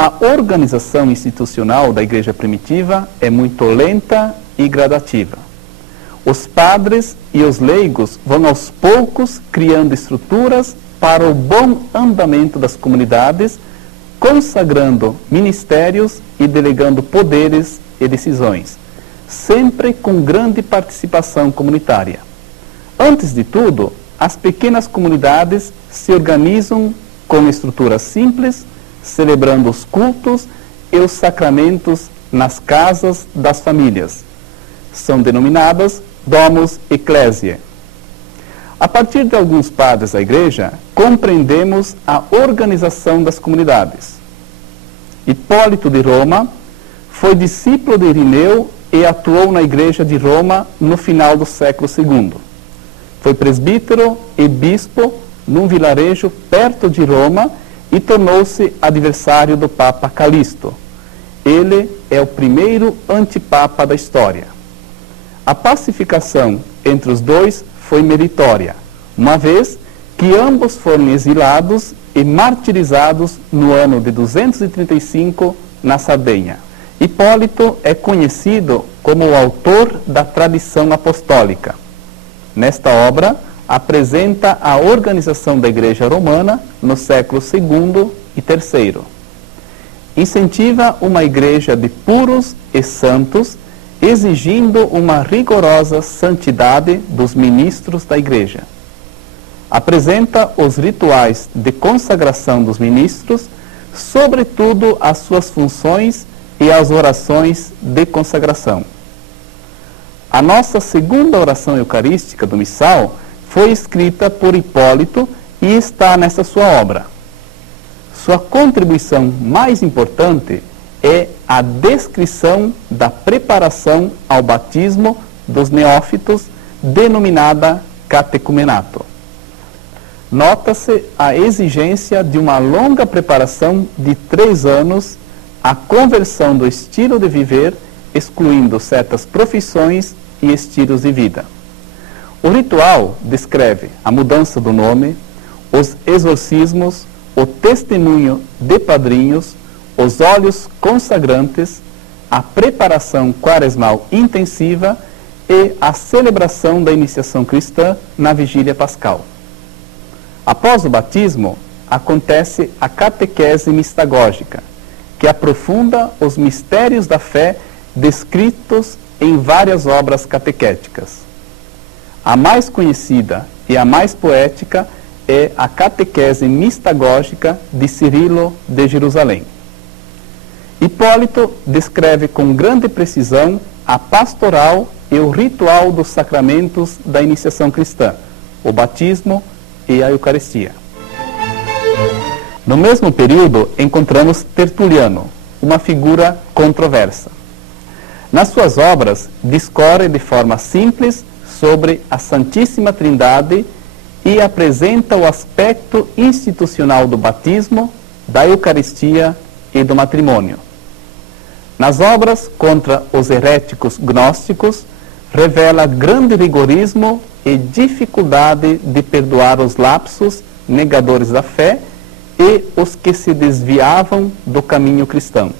a organização institucional da igreja primitiva é muito lenta e gradativa. Os padres e os leigos vão aos poucos criando estruturas para o bom andamento das comunidades, consagrando ministérios e delegando poderes e decisões, sempre com grande participação comunitária. Antes de tudo, as pequenas comunidades se organizam com estruturas simples, celebrando os cultos e os sacramentos nas casas das famílias. São denominadas Domus Ecclesiae. A partir de alguns padres da igreja, compreendemos a organização das comunidades. Hipólito de Roma foi discípulo de Irineu e atuou na igreja de Roma no final do século II. Foi presbítero e bispo num vilarejo perto de Roma e tornou-se adversário do Papa Calixto. Ele é o primeiro antipapa da história. A pacificação entre os dois foi meritória, uma vez que ambos foram exilados e martirizados no ano de 235 na Sardenha. Hipólito é conhecido como o autor da tradição apostólica. Nesta obra, apresenta a organização da Igreja Romana no século II e III. Incentiva uma igreja de puros e santos, exigindo uma rigorosa santidade dos ministros da igreja. Apresenta os rituais de consagração dos ministros, sobretudo as suas funções e as orações de consagração. A nossa segunda oração eucarística do missal foi escrita por Hipólito e está nessa sua obra. Sua contribuição mais importante é a descrição da preparação ao batismo dos neófitos, denominada catecumenato. Nota-se a exigência de uma longa preparação de 3 anos, a conversão do estilo de viver, excluindo certas profissões e estilos de vida. O ritual descreve a mudança do nome, os exorcismos, o testemunho de padrinhos, os óleos consagrantes, a preparação quaresmal intensiva e a celebração da iniciação cristã na vigília pascal. Após o batismo, acontece a catequese mistagógica, que aprofunda os mistérios da fé descritos em várias obras catequéticas. A mais conhecida e a mais poética é a catequese mistagógica de Cirilo de Jerusalém. Hipólito descreve com grande precisão a pastoral e o ritual dos sacramentos da iniciação cristã, o batismo e a Eucaristia. No mesmo período, encontramos Tertuliano, uma figura controversa. Nas suas obras, discorre de forma simples sobre a Santíssima Trindade e apresenta o aspecto institucional do batismo, da Eucaristia e do matrimônio. Nas obras contra os heréticos gnósticos, revela grande rigorismo e dificuldade de perdoar os lapsos negadores da fé e os que se desviavam do caminho cristão.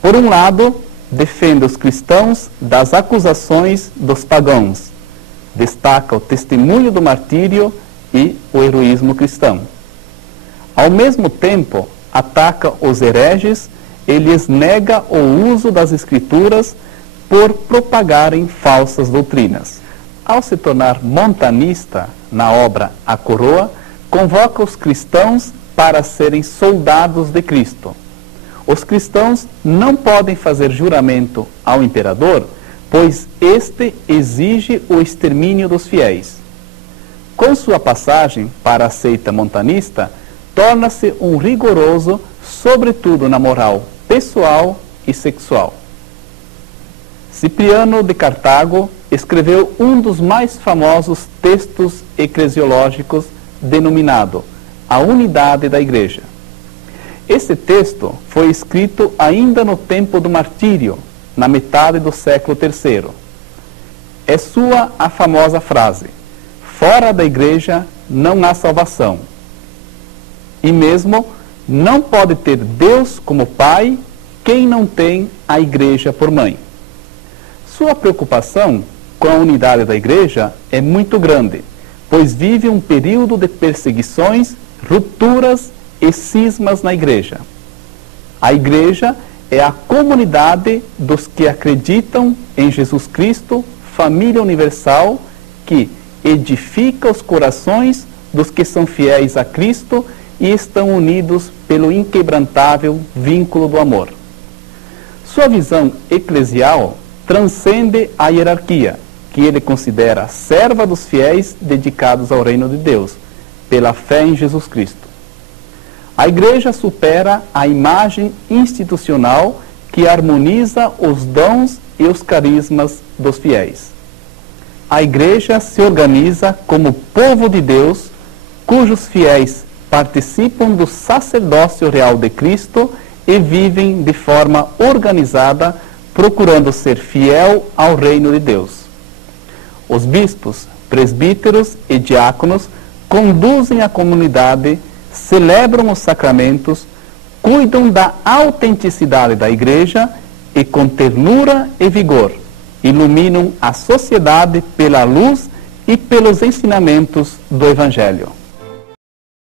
Por um lado, defende os cristãos das acusações dos pagãos, destaca o testemunho do martírio e o heroísmo cristão. Ao mesmo tempo, ataca os hereges e lhes nega o uso das escrituras por propagarem falsas doutrinas. Ao se tornar montanista na obra A Coroa, convoca os cristãos para serem soldados de Cristo. Os cristãos não podem fazer juramento ao imperador, pois este exige o extermínio dos fiéis. Com sua passagem para a seita montanista, torna-se um rigoroso, sobretudo na moral pessoal e sexual. Cipriano de Cartago escreveu um dos mais famosos textos eclesiológicos, denominado A Unidade da Igreja. Esse texto foi escrito ainda no tempo do martírio, na metade do século III. É sua a famosa frase: fora da Igreja não há salvação. E mesmo Não pode ter Deus como pai quem não tem a igreja por mãe. Sua preocupação com a unidade da igreja é muito grande, pois vive um período de perseguições, rupturas e cismas na igreja. A igreja é a comunidade dos que acreditam em Jesus Cristo, família universal, que edifica os corações dos que são fiéis a Cristo e estão unidos pelo inquebrantável vínculo do amor. Sua visão eclesial transcende a hierarquia, que ele considera serva dos fiéis dedicados ao reino de Deus, pela fé em Jesus Cristo. A igreja supera a imagem institucional que harmoniza os dons e os carismas dos fiéis. A igreja se organiza como povo de Deus, cujos fiéis participam do sacerdócio real de Cristo e vivem de forma organizada, procurando ser fiel ao reino de Deus. Os bispos, presbíteros e diáconos conduzem a comunidade, celebram os sacramentos, cuidam da autenticidade da igreja e, com ternura e vigor, iluminam a sociedade pela luz e pelos ensinamentos do Evangelho.